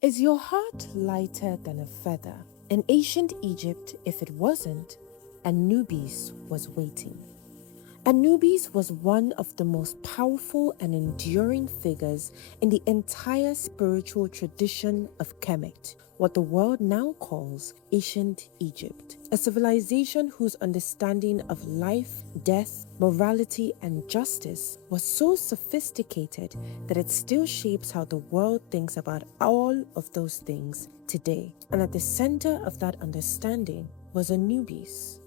Is your heart lighter than a feather? In ancient Egypt, if it wasn't, Anubis was waiting. Anubis was one of the most powerful and enduring figures in the entire spiritual tradition of Kemet, what the world now calls ancient Egypt, a civilization whose understanding of life, death, morality, and justice was so sophisticated that it still shapes how the world thinks about all of those things today. And at the center of that understanding was Anubis.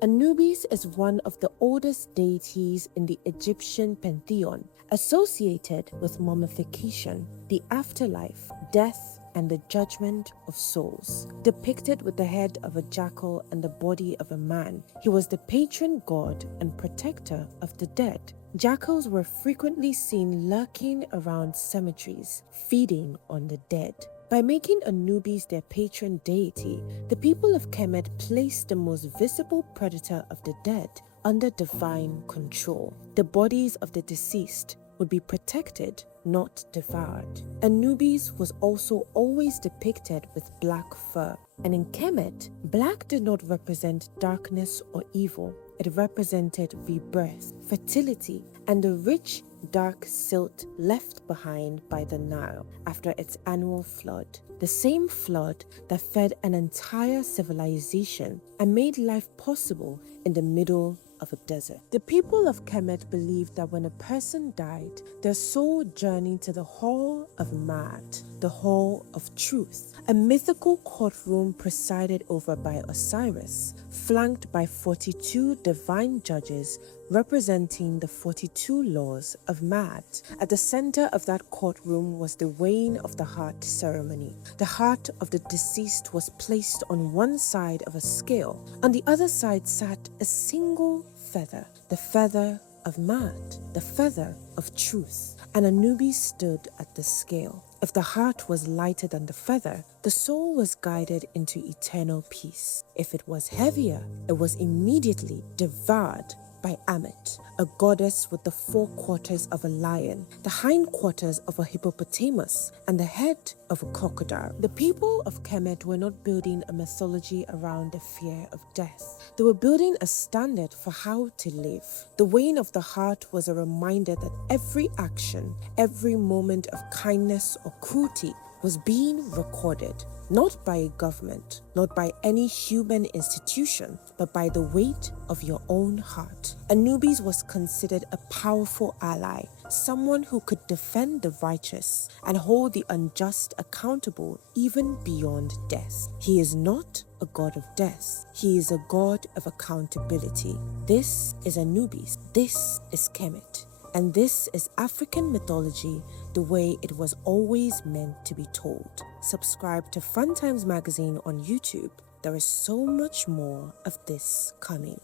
Anubis is one of the oldest deities in the Egyptian pantheon, associated with mummification, the afterlife, death, and the judgment of souls. Depicted with the head of a jackal and the body of a man, he was the patron god and protector of the dead. Jackals were frequently seen lurking around cemeteries, feeding on the dead. By making Anubis their patron deity, the people of Kemet placed the most visible predator of the dead under divine control. The bodies of the deceased would be protected, not devoured. Anubis was also always depicted with black fur, and in Kemet, black did not represent darkness or evil. It represented rebirth, fertility, and the rich, dark silt left behind by the Nile after its annual flood. The same flood that fed an entire civilization and made life possible in the middle of a desert. The people of Kemet believed that when a person died, their soul journeyed to the Hall of Maat, the Hall of Truth, a mythical courtroom presided over by Osiris, flanked by 42 divine judges representing the 42 laws of Maat. At the center of that courtroom was the weighing of the heart ceremony. The heart of the deceased was placed on one side of a scale. On the other side sat a single feather, the feather of Maat, the feather of truth, and Anubis stood at the scale. If the heart was lighter than the feather, the soul was guided into eternal peace. If it was heavier, it was immediately devoured by Ammit, a goddess with the forequarters of a lion, the hindquarters of a hippopotamus, and the head of a crocodile. The people of Kemet were not building a mythology around the fear of death. They were building a standard for how to live. The weighing of the heart was a reminder that every action, every moment of kindness or cruelty was being recorded, not by a government, not by any human institution, but by the weight of your own heart. Anubis was considered a powerful ally, someone who could defend the righteous and hold the unjust accountable even beyond death. He is not a god of death. He is a god of accountability. This is Anubis. This is Kemet. And this is African mythology the way it was always meant to be told. Subscribe to Fun Times magazine on YouTube. There is so much more of this coming.